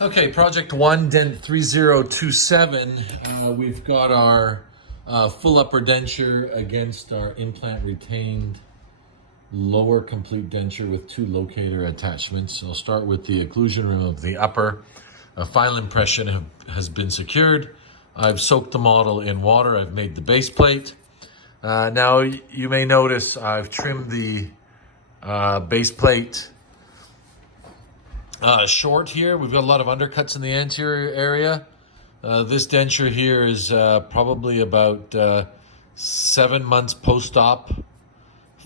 Okay, project one, DENT 3027. We've got our full upper denture against our implant retained lower complete denture with two locator attachments. I'll start with the occlusion rim of the upper. A final impression has been secured. I've soaked the model in water. I've made the base plate. Now you may notice I've trimmed the base plate short here. We've got a lot of undercuts in the anterior area. This denture here is probably about 7 months post-op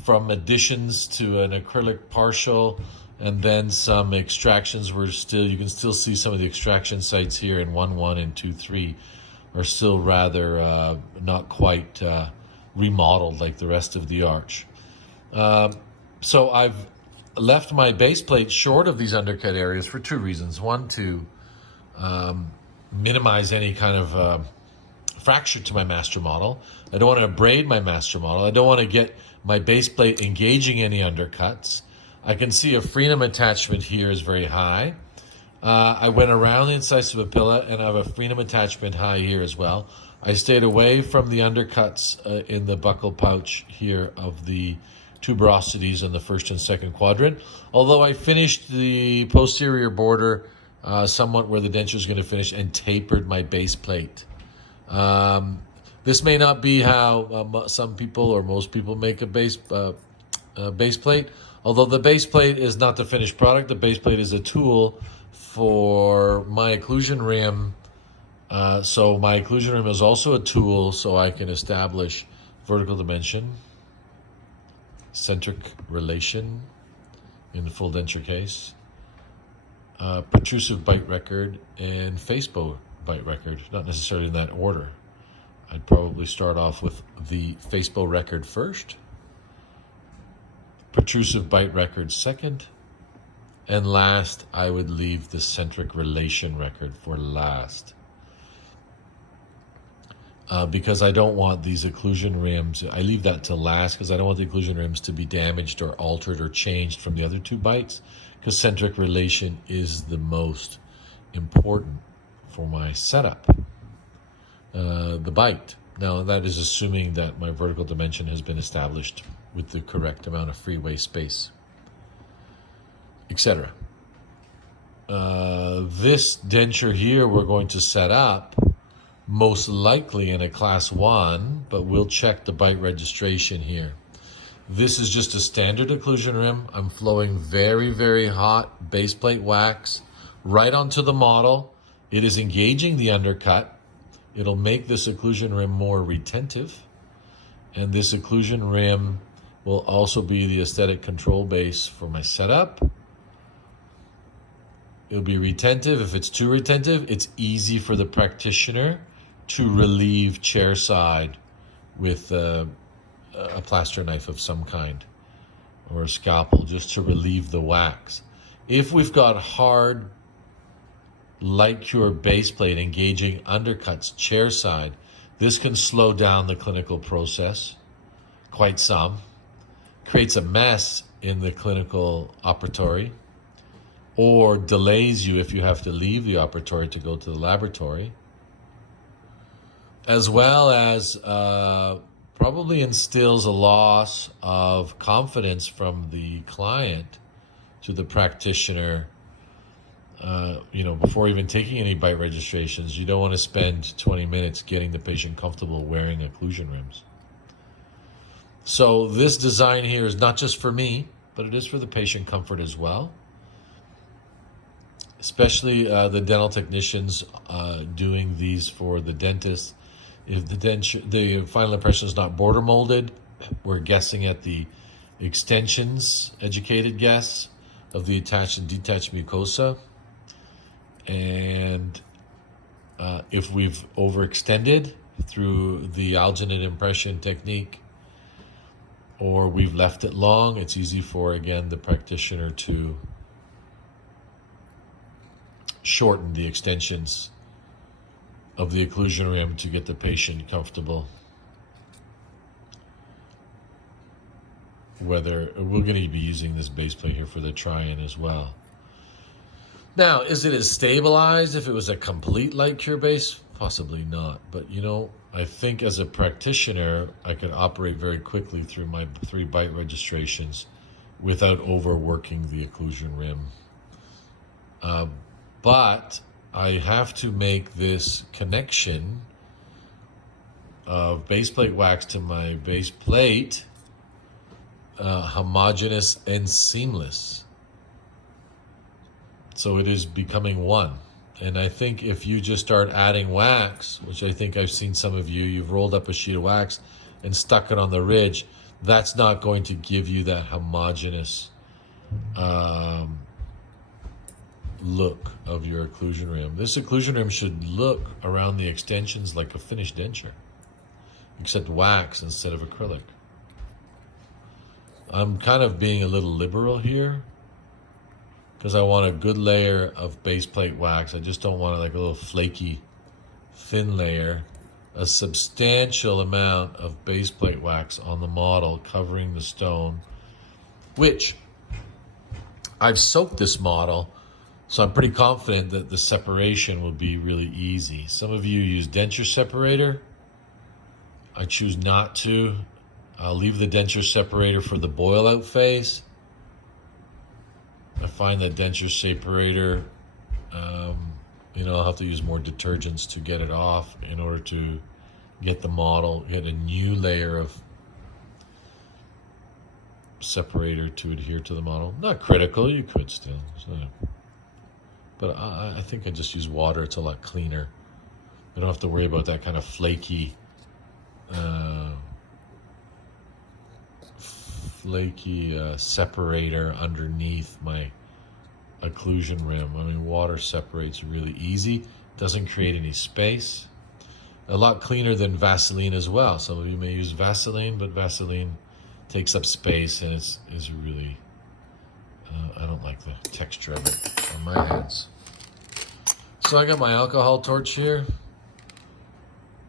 from additions to an acrylic partial and then some extractions. You can still see some of the extraction sites here in 1.1 and 2.3 are still rather not quite remodeled like the rest of the arch. So I've left my base plate short of these undercut areas for two reasons. One, to minimize any kind of fracture to my master model. I don't want to abrade my master model. I don't want to get my base plate engaging any undercuts. I can see a frenum attachment here is very high. I went around the incisive papilla and I have a frenum attachment high here as well. I stayed away from the undercuts in the buccal pouch here of the tuberosities in the first and second quadrant. Although I finished the posterior border somewhat where the denture is going to finish and tapered my base plate. This may not be how some people or most people make a base plate. Although the base plate is not the finished product, the base plate is a tool for my occlusion rim. So my occlusion rim is also a tool so I can establish vertical dimension, centric relation in the full denture case, protrusive bite record, and Facebook bite record, not necessarily in that order. I'd probably start off with the Facebook record first, protrusive bite record second, and last I would leave the centric relation record for last. Because I don't want these occlusion rims, I leave that to last because I don't want the occlusion rims to be damaged or altered or changed from the other two bites, because centric relation is the most important for my setup, the bite. Now that is assuming that my vertical dimension has been established with the correct amount of freeway space, etc. This denture here we're going to set up most likely in a class 1, but we'll check the bite registration here. This is just a standard occlusion rim. I'm flowing very, very hot base plate wax right onto the model. It is engaging the undercut. It'll make this occlusion rim more retentive. And this occlusion rim will also be the aesthetic control base for my setup. It'll be retentive. If it's too retentive, it's easy for the practitioner to relieve chair side with a plaster knife of some kind or a scalpel just to relieve the wax. If we've got hard light cure base plate engaging undercuts chair side, this can slow down the clinical process quite some, creates a mess in the clinical operatory, or delays you if you have to leave the operatory to go to the laboratory, as well as probably instills a loss of confidence from the client to the practitioner. Before even taking any bite registrations, you don't want to spend 20 minutes getting the patient comfortable wearing occlusion rims. So this design here is not just for me, but it is for the patient comfort as well. Especially the dental technicians doing these for the dentist. If the final impression is not border molded, we're guessing at the extensions, educated guess, of the attached and detached mucosa. And if we've overextended through the alginate impression technique, or we've left it long, it's easy for, again, the practitioner to shorten the extensions of the occlusion rim to get the patient comfortable. Whether we're going to be using this base plate here for the try-in as well. Now, is it as stabilized if it was a complete light cure base? Possibly not. But, you know, I think as a practitioner, I could operate very quickly through my 3 bite registrations without overworking the occlusion rim. But I have to make this connection of base plate wax to my base plate homogeneous and seamless. So it is becoming one. And I think if you just start adding wax, which I think I've seen some of you, you've rolled up a sheet of wax and stuck it on the ridge, that's not going to give you that homogeneous look of your occlusion rim. This occlusion rim should look around the extensions like a finished denture, except wax instead of acrylic. I'm kind of being a little liberal here because I want a good layer of base plate wax. I just don't want like a little flaky, thin layer. A substantial amount of base plate wax on the model covering the stone, which I've soaked this model, so I'm pretty confident that the separation will be really easy. Some of you use denture separator. I choose not to. I'll leave the denture separator for the boil out phase. I find that denture separator, I'll have to use more detergents to get it off in order to get the model, get a new layer of separator to adhere to the model. Not critical, you could still. But I think I just use water. It's a lot cleaner. I don't have to worry about that kind of flaky separator underneath my occlusion rim. I mean, water separates really easy, doesn't create any space. A lot cleaner than Vaseline as well. Some of you may use Vaseline, but Vaseline takes up space and is really, I don't like the texture of it on my hands. So I got my alcohol torch here.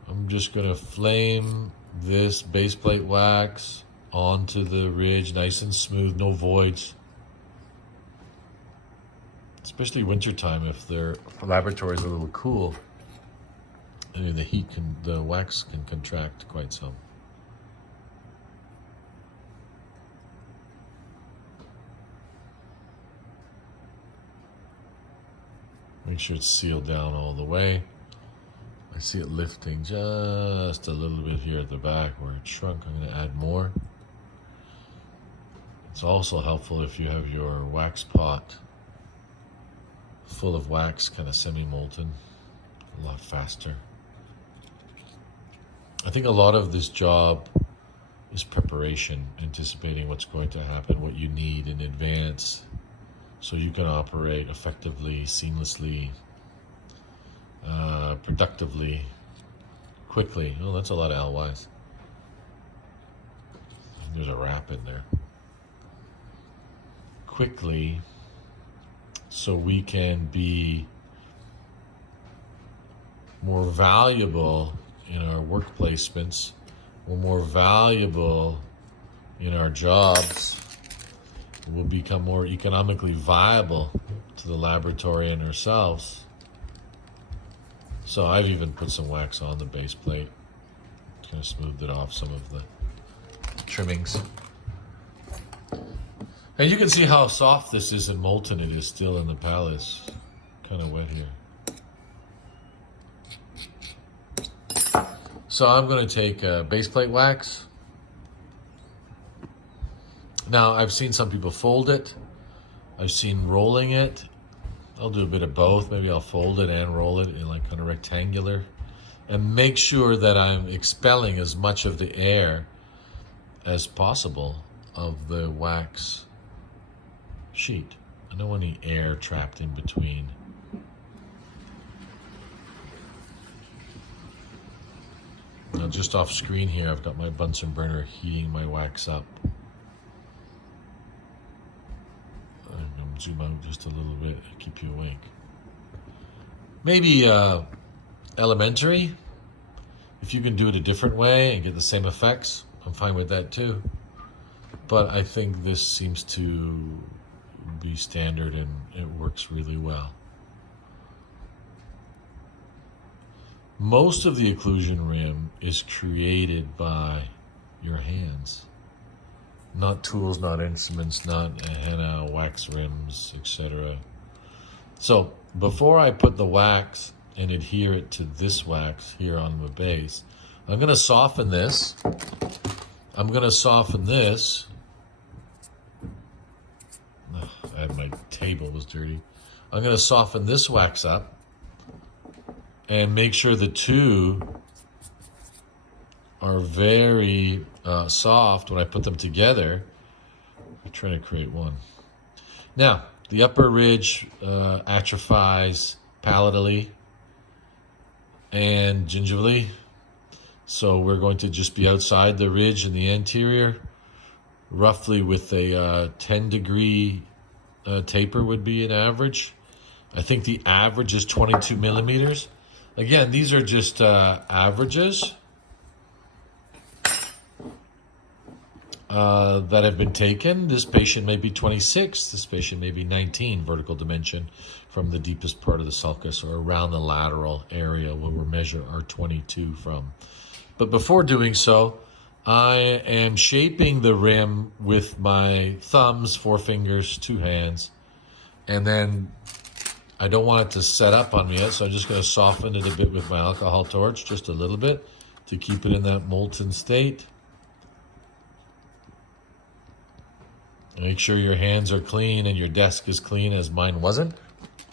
I'm just gonna flame this base plate wax onto the ridge, nice and smooth, no voids. Especially wintertime, if their laboratory is a little cool, and the wax can contract quite some. Make sure it's sealed down all the way. I see it lifting just a little bit here at the back where it shrunk. I'm going to add more. It's also helpful if you have your wax pot full of wax, kind of semi-molten, a lot faster. I think a lot of this job is preparation, anticipating what's going to happen, what you need in advance, so you can operate effectively, seamlessly, productively, quickly. Oh, that's a lot of LYs. There's a wrap in there. Quickly, so we can be more valuable in our work placements, or more valuable in our jobs. We'll become more economically viable to the laboratory and ourselves. So I've even put some wax on the base plate, kind of smoothed it off some of the trimmings. And you can see how soft this is and molten it is still in the palette. It's kind of wet here. So I'm going to take base plate wax. Now, I've seen some people fold it. I've seen rolling it. I'll do a bit of both. Maybe I'll fold it and roll it in like kind of rectangular. And make sure that I'm expelling as much of the air as possible of the wax sheet. I don't want any air trapped in between. Now, just off screen here, I've got my Bunsen burner heating my wax up. I'm going to zoom out just a little bit to keep you awake. Maybe elementary. If you can do it a different way and get the same effects, I'm fine with that too. But I think this seems to be standard and it works really well. Most of the occlusion rim is created by your hands. Not tools, not instruments, not henna, wax rims, etc. So before I put the wax and adhere it to this wax here on the base, I'm going to soften this. I'm going to soften this. My table was dirty. I'm going to soften this wax up and make sure the two are very soft when I put them together. I'm trying to create one. Now, the upper ridge atrophies palatally and gingivally. So we're going to just be outside the ridge in the anterior, roughly with a 10-degree taper would be an average. I think the average is 22 millimeters. Again, these are just averages that have been taken. This patient may be 26. This patient may be 19 vertical dimension from the deepest part of the sulcus or around the lateral area where we measure our 22 from. But before doing so, I am shaping the rim with my thumbs, 4 fingers, 2 hands, and then I don't want it to set up on me yet, so I'm just going to soften it a bit with my alcohol torch, just a little bit, to keep it in that molten state. Make sure your hands are clean and your desk is clean, as mine wasn't.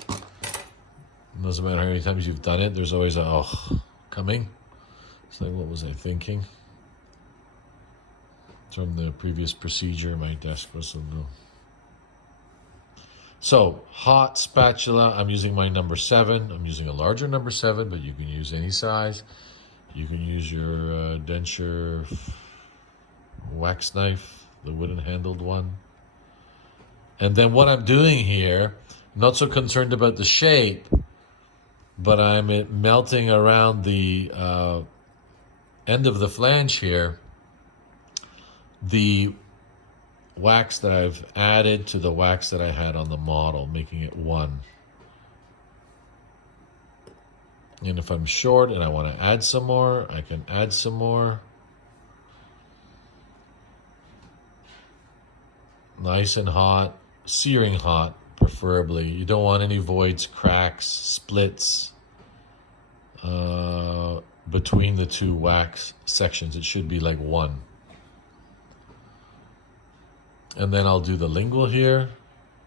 It doesn't matter how many times you've done it, there's always a coming. It's like, what was I thinking? From the previous procedure, my desk was a little. So, hot spatula, I'm using my number 7. I'm using a larger number 7, but you can use any size. You can use your denture wax knife, the wooden handled one. And then what I'm doing here, I'm not so concerned about the shape, but I'm melting around the end of the flange here the wax that I've added to the wax that I had on the model, making it one. And if I'm short and I want to add some more, I can add some more. Nice and hot, searing hot, preferably. You don't want any voids, cracks, splits between the two wax sections. It should be like one. And then I'll do the lingual here,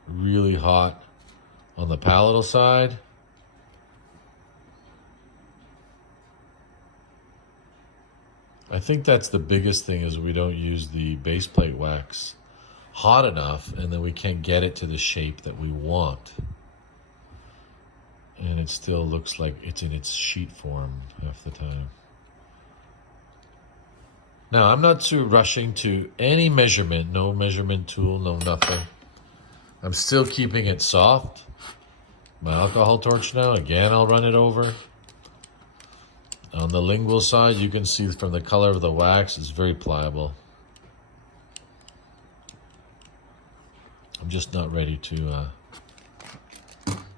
really hot on the palatal side. I think that's the biggest thing, is we don't use the base plate wax hot enough, and then we can't get it to the shape that we want. And it still looks like it's in its sheet form half the time. Now, I'm not too rushing to any measurement, no measurement tool, no nothing. I'm still keeping it soft. My alcohol torch now, again, I'll run it over. On the lingual side, you can see from the color of the wax, it's very pliable. I'm just not ready to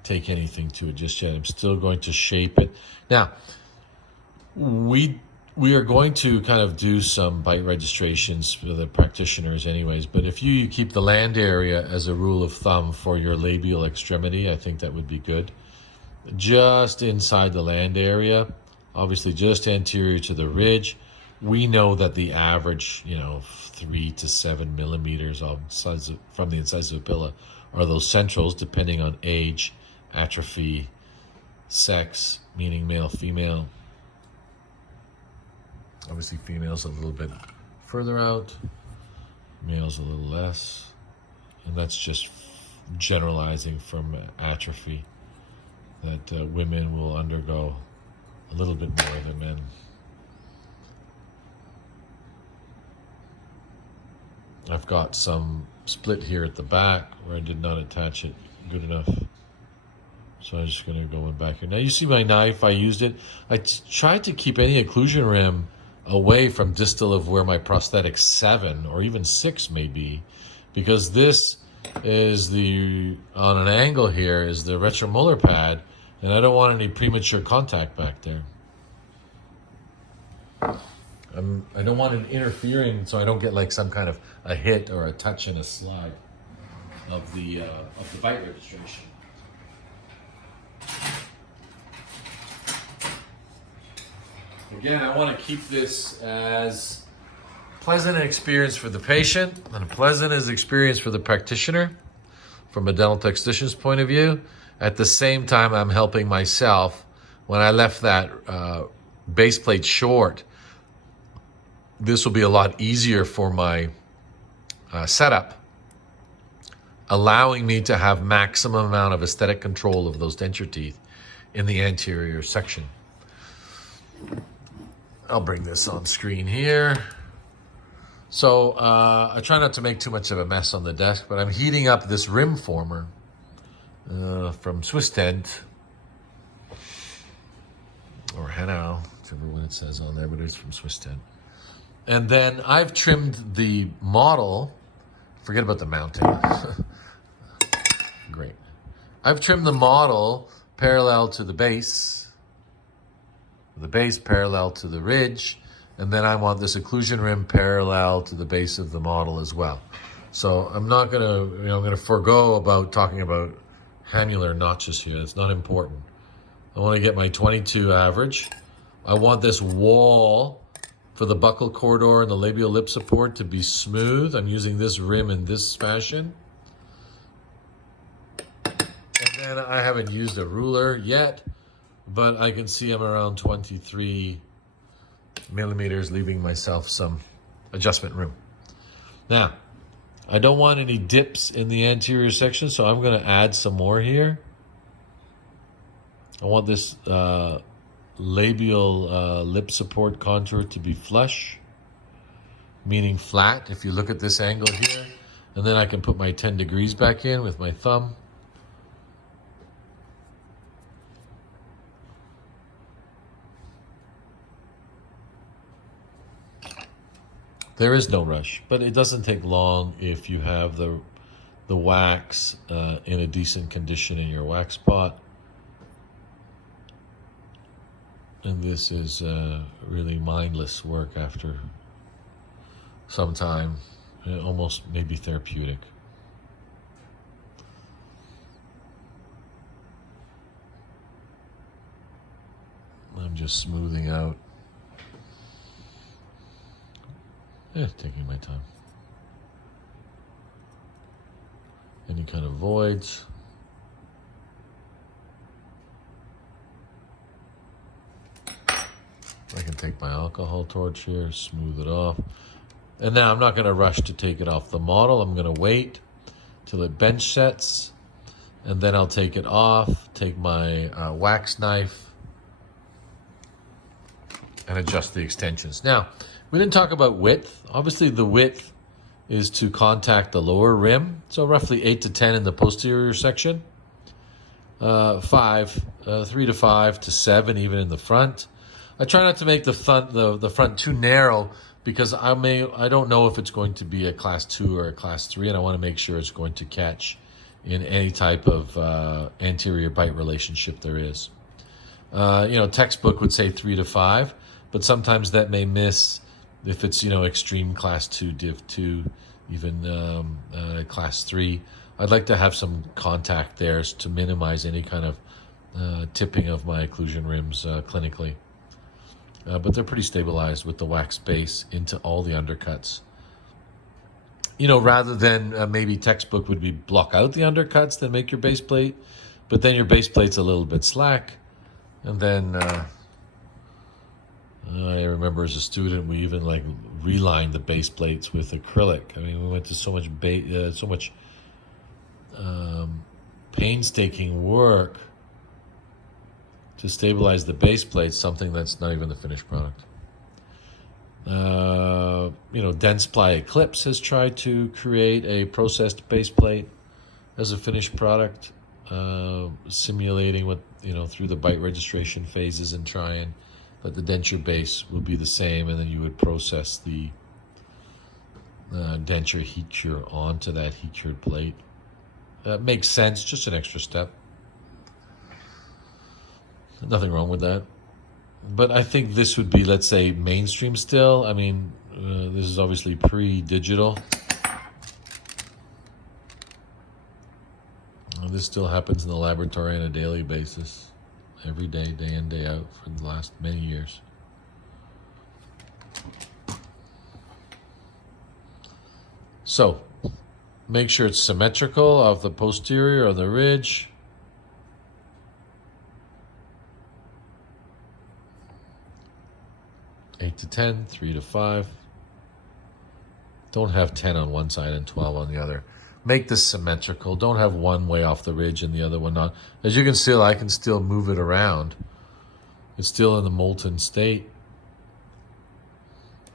take anything to it just yet. I'm still going to shape it. Now, we are going to kind of do some bite registrations for the practitioners anyways, but if you keep the land area as a rule of thumb for your labial extremity, I think that would be good. Just inside the land area, obviously just anterior to the ridge, we know that the average, 3 to 7 millimeters from the incisor papilla are those centrals, depending on age, atrophy, sex, meaning male, female. Obviously, female's a little bit further out, male's a little less, and that's just generalizing from atrophy, that women will undergo a little bit more than men. I've got some split here at the back where I did not attach it good enough. So I'm just going to go in back here. Now you see my knife, I used it. I tried to keep any occlusion rim away from distal of where my prosthetic 7 or even 6 may be, because this is on an angle here, is the retromolar pad, and I don't want any premature contact back there. I don't want it interfering, so I don't get like some kind of a hit or a touch and a slide of the bite registration. Again, I want to keep this as pleasant an experience for the patient and a pleasant as experience for the practitioner from a dental technician's point of view. At the same time, I'm helping myself. When I left that base plate short, this will be a lot easier for my setup, allowing me to have maximum amount of aesthetic control of those denture teeth in the anterior section. I'll bring this on screen here. So I try not to make too much of a mess on the desk, but I'm heating up this rim former from Swiss Dent, or Hanau, whichever one it says on there, but it's from Swiss Dent. And then I've trimmed the model. Forget about the mounting. Great. I've trimmed the model parallel to the base parallel to the ridge, and then I want this occlusion rim parallel to the base of the model as well. So I'm not gonna, I'm gonna forego about talking about annular notches here. It's not important. I want to get my 22 average. I want this wall for the buccal corridor and the labial lip support to be smooth. I'm using this rim in this fashion. And then I haven't used a ruler yet, but I can see I'm around 23 millimeters, leaving myself some adjustment room. Now, I don't want any dips in the anterior section, so I'm going to add some more here. I want this labial lip support contour to be flush, meaning flat if you look at this angle here. And then I can put my 10 degrees back in with my thumb. There is no rush, but it doesn't take long if you have the wax in a decent condition in your wax pot. And this is really mindless work after some time, almost maybe therapeutic. I'm just smoothing out. Taking my time. Any kind of voids. I can take my alcohol torch here, smooth it off. And now I'm not going to rush to take it off the model. I'm going to wait till it bench sets, and then I'll take it off, take my wax knife, and adjust the extensions. Now, we didn't talk about width. Obviously, the width is to contact the lower rim, so roughly 8 to 10 in the posterior section, 3 to 5 to 7 even in the front. I try not to make the front too narrow because I don't know if it's going to be a class 2 or a class 3, and I want to make sure it's going to catch in any type of anterior bite relationship there is. Textbook would say 3 to 5, but sometimes that may miss if it's, extreme class 2, div 2, even class 3. I'd like to have some contact there to minimize any kind of tipping of my occlusion rims clinically. But they're pretty stabilized with the wax base into all the undercuts. Rather than maybe textbook would be block out the undercuts, then make your base plate, but then your base plate's a little bit slack. And then I remember as a student, we even relined the base plates with acrylic. I mean, we went to so much painstaking work to stabilize the base plate, something that's not even the finished product. Dentsply Eclipse has tried to create a processed base plate as a finished product, simulating what, through the bite registration phases and trying that the denture base will be the same, and then you would process the denture heat cure onto that heat cured plate. That makes sense, just an extra step. Nothing wrong with that. But I think this would be, let's say, mainstream still. I mean, this is obviously pre-digital. This still happens in the laboratory on a daily basis. Every day, day in, day out for the last many years. So, make sure it's symmetrical of the posterior or the ridge. Eight to 10, 3 to 5. Don't have 10 on one side and 12 on the other. Make this symmetrical. Don't have one way off the ridge and the other one not. As you can see, I can still move it around. It's still in the molten state.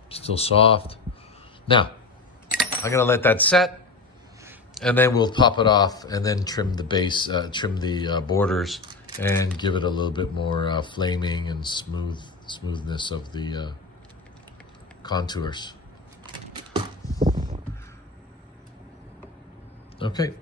Still soft. Now, I'm gonna let that set, and then we'll top it off and then trim the base, trim the borders, and give it a little bit more flaming and smoothness of the contours. Okay.